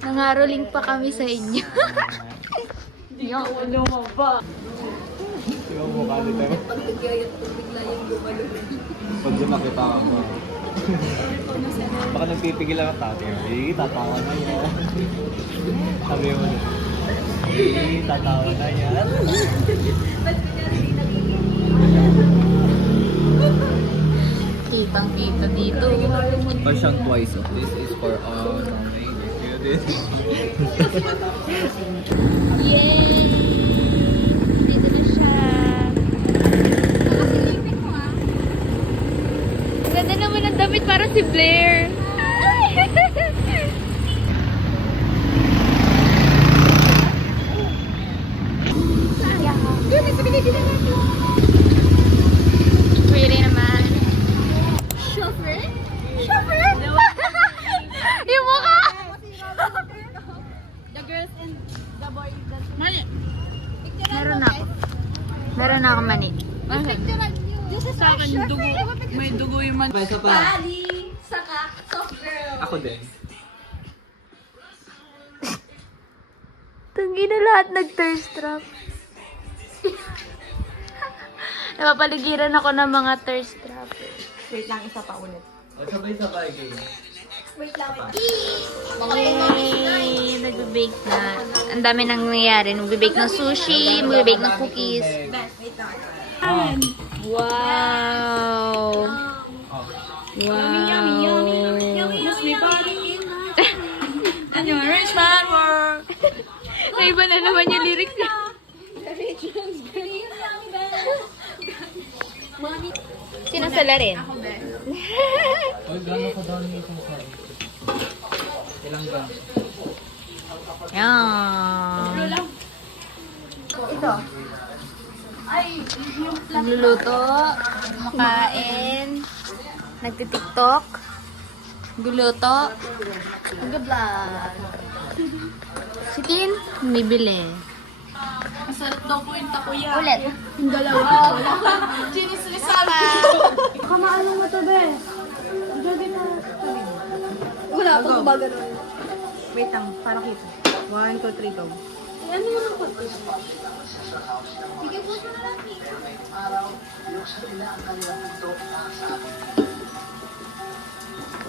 Nangaroling pa kami sa inyo. Hindi ako lumaba. Hindi ako mukha nito. Pag doon nakita ka mo. Baka nagpipigil lang ang tatay. Eh, tatawa na yan. Sabi mo na. Eh, tatawa na yan. Kitang-kita dito. Version twice of this is for all this. Yay! Dito na siya. Ang ganda naman ng damit, parang si Blair. Pretty naman. Chauffeur? Chauffeur? Yung mukha! The girls and the boys. Mani. Meron ako. Meron ako mani. Sa akin, dugo. May dugo yung man. Isa pa. Bali, saka, soft girl. Ako din. Tanggi na lahat nag-thirst trap. Napapaligiran ako ng mga thirst trap. Wait lang, isa pa ulit. Sabay-sabay game. Wait lang. Yay! Nag-bake na. Ang dami nang nangyayari. Nag-bake ng sushi, mag-bake ng cookies. Wait lang. Wow! Wow! Yes, may body in and your rich man world. Naiba na naman yung lyrics niya. Sino sala rin? Oy, gano'n ka daw niyo itong sabi? Ilang gram? Yan. Ito. Nagluluto, kumakain, nagtitiktok, guluto, nag-vlog. Si Tin, bibili. Masarap daw po yung takoya. Ulit. Yung dalawa. Chinis-lisal. Kamaano mo to, be? Jogi na. Wala pa ba ganun? Wait lang, para kita. 1, 2, 3, go. Ano yung mga photos? Sige po na lang.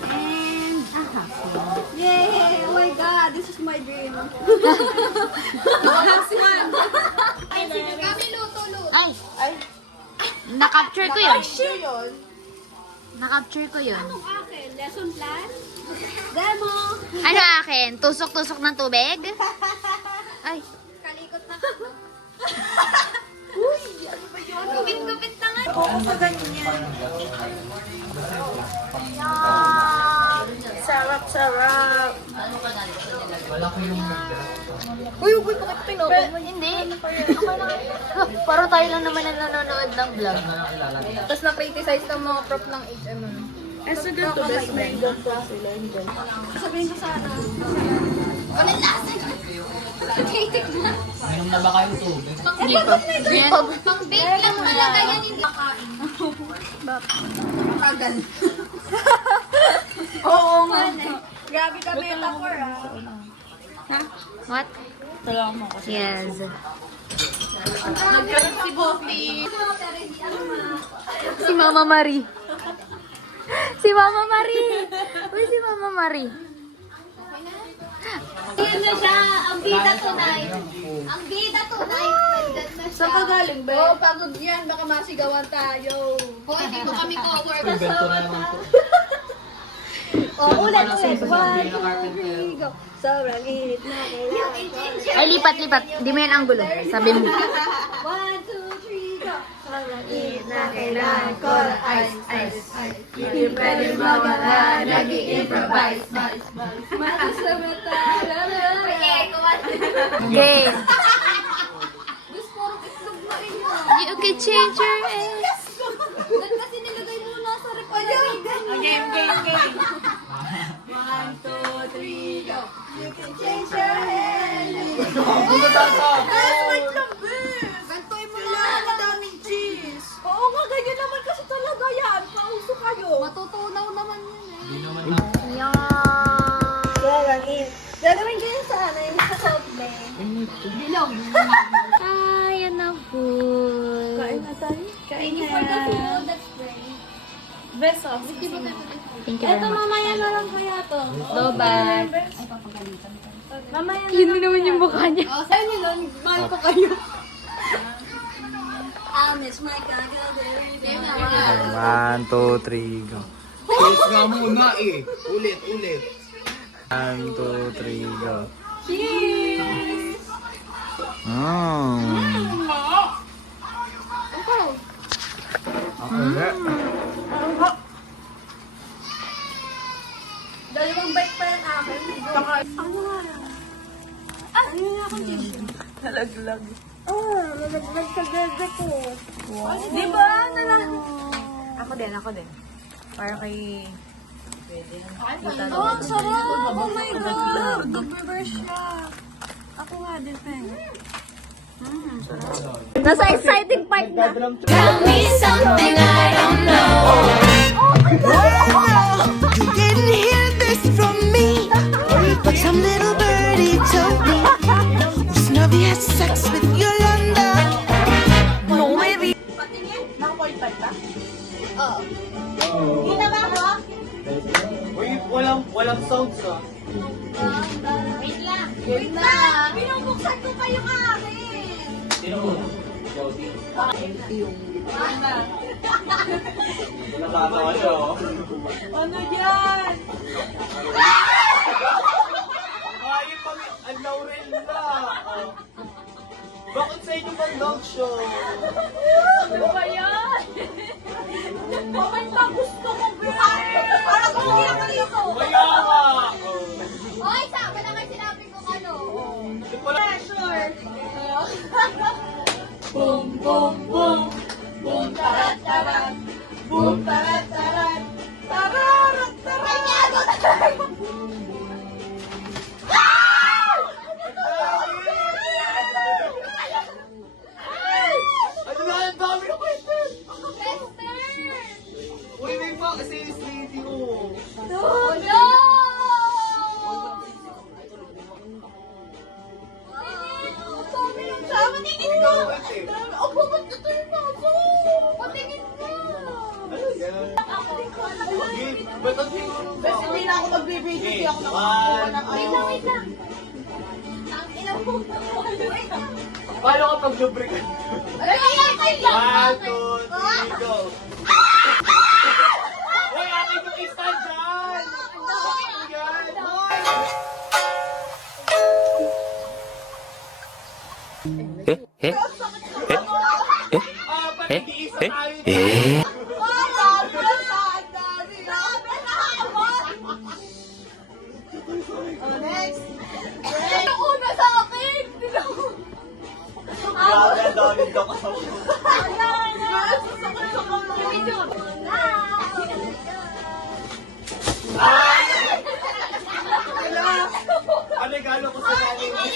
And yay! Oh my God, this is my dream. Last one. Kami luto-luto. Ay! Na-capture ko yun. Sure yun. Na-capture ko yun. Anong akin? Lesson plan? Demo! Ano akin? Tusok-tusok ng tubig? Ay. Kalikot na. Uy! Ano ba yun? Gupit-gupit na nga. Oo, sa ganyan. Sarap-sarap. Wala ko yung Uy, bakit pinopon mo? Hindi. Parang tayo lang naman na nanonood ng vlog. Tapos na-criticize ng mga prop ng HM. As a girl to best friend. Sabihin ko sana. Walang lasa. Minum na ba kayo tubig? Hindi pa. Yan. Pang-bake lang talaga yan, hindi makain. Kagal. Oo nga. Grabe ka metaphor ah. What? Salamat ko. Yes. Nagkaroon si Bofi. Si Mama Marie. Si Mama Marie. Uy, si Mama Marie. Ayan na siya. Ang bida tonight. Ang bida tonight. Nandyan na siya. Saan ka galing ba? Oo, pagod yan. Baka masigawan tayo. O, hindi mo kami co-work. Invento na naman to. Ulit. 1, 2, 3, go. Sobrang init na kailangan. Ay, lipat. Di mo yan ang gulo. Sabi mo. 1, 2, 3, go. Sobrang init na kailangan ko. Ice, ice, ice. Hindi pwede mawala. Nag-i-improvise. Mata sa mata. Okay. Gusto puro can change your ass. Ba't kasi nilagay mo na sa rep? Game. 1, 2, 3, go. You can change your head. Wait lang, bes. Gantoy mo na. Madaming cheese. Oo nga, ganyan naman kasi talaga yan. Pauso kayo. Matutunaw naman yun eh. Hindi naman Yan. Gagawin ko yun sa ano, yung sa soble. Bilog. Ayan na po. Kain na tayo. Kain na. That's great. Best of. Thank you very Eto, much. mamaya na lang kaya to. Bye-bye. Ay, papagalitan ka. Mamaya na Yun lang. na naman yung mukha niya. Oh, sa'yo nyo nun. Mahal ko kayo. I miss my gagawin. 1, 2, 3, go. Cheers nga muna eh. Ulit. 1, 2, 3, go. Cheers! Ako na. Dalawang bite pa yan akin. Ano nga lang? Ano nga ako dito? Nalaglag. Nalaglag sa gaga ko. Di ba? Ako din. Para kay... Oh, ang sarap! Oh my God! Nag-prepare siya. Ako nga din, Peng. Nasa exciting part na. Tell me something I don't know. You didn't hear this from me, but some little birdie told me Snowy had sex with Yolanda. No, maybe. Patingin? Naka-point ka? Oo. Kita ba ako? Uy, walang sounds ah. Wait lang. Wait lang. Binubuksan ko pa yung akin. Sino mo? Jody. Nakatawa siya oh. Ano yan? Ay, ang Laurel na. Oh. Bakit sa inyo bang dog show? Ano ba yan? Bakit ba gusto ko, bro? Parang kumuhi ako dito. Kaya nga. Oy, sabi na nga sinabi ko ano. Sure. Boom, boom, boom. Boom, tarat, tarat. Boom, tarat, tarat. Tararat, tarat. Ano na, ang dami na kwento. Uy, may pa kasi is lady ko. Oh, no! Patingin ko! Opo, ba't tutuloy na ako? Patingin ko! Okay, ba't ang siguro ba? Basta hindi na ako magbibigay, hindi ako nakakuha ng wait lang. Ang ina mo. Wait lang. Paano ka pag-lubricant? Ay, lang. 1, 2, 3, go! Uy, akin yung isa dyan! Ah, ba't hindi isa tayo? Next. Ang una sa akin. Grabe, ang dami daw kasama. Ano yung gano'n ko sa nanay?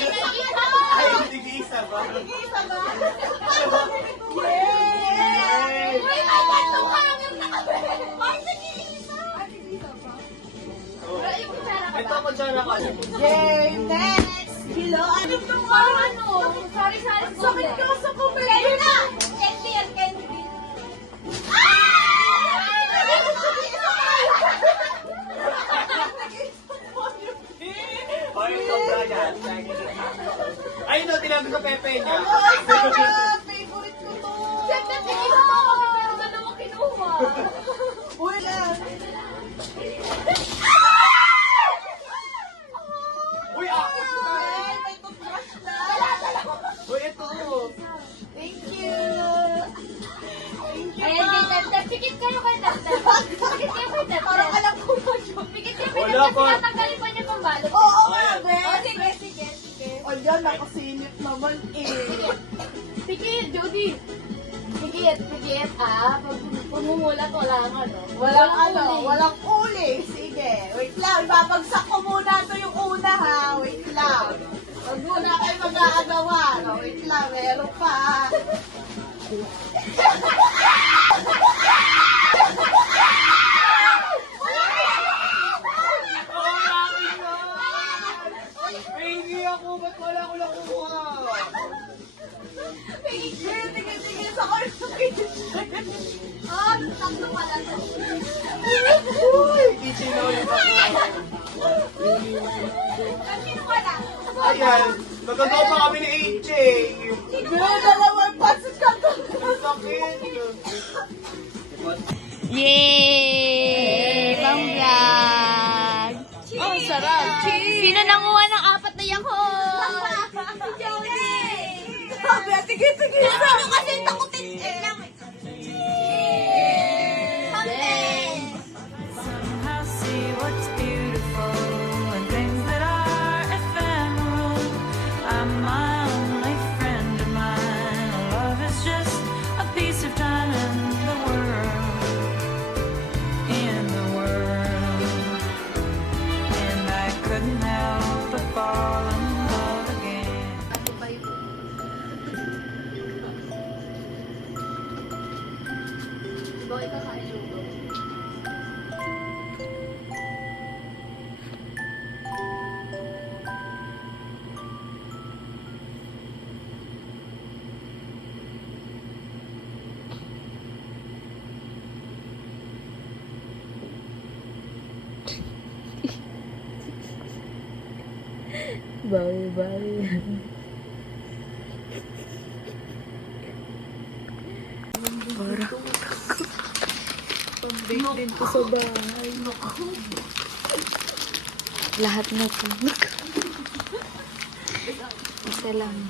Ay, hindi isa ba? Yay! Ito ko dyan ako. Game next! Hello? Ano ito ka? Ano? Sorry. Sakit ka sa kumay. Candy na! Candy yan, candy. Ay, ito Brian. Ay, no, tinabi ko Pepe niya. Ay, sarap! Favorite ko to! Siyempre, tingin mo ako, pero dalawa kinuha. Uy, lang! Uy, ako! Ay, may toothbrush na! Uy, ito! Thank you! Ayan, kay Tete. Pikit kayo kay Tete. Pikit kayo kay Tete. Parang alam ko na yun. Pikit kayo kay Wala Tete. pa. Tinatanggalin pa niya pang balot. Oo nga, O, Bes! sige. Ayan, nakasilip naman eh. Pikit, Jody. Pigit, ah. Pag pumumulat, wala ang ano. Walang uling. Sige, wait lang. Ibabagsak ko muna ito yung una ha. Wait lang. Huwag muna kayo mag-aagawa. No, wait lang, meron pa. Hindi ako, ba't wala ko nakuha? Tingin sa cornflakes. Oh, tatlo pala to. Sino wala? Ayan, nagkagawa pa kami ni AJ. Meron dalawang pasos ka to. Sakit. Yay! Pang vlog! Oh, sarap. Cheese. Sino nanguha ng 4 na yakot? Si Jody! Sabi, sige. Ano kasi takutin? Somehow see what's beautiful and things that are ephemeral. I'm my only friend of mine. Love is just a piece of time in the world. And I couldn't help but fall in love again. Bawi. Bake din ko sa bahay. Lahat na po. Isa lang.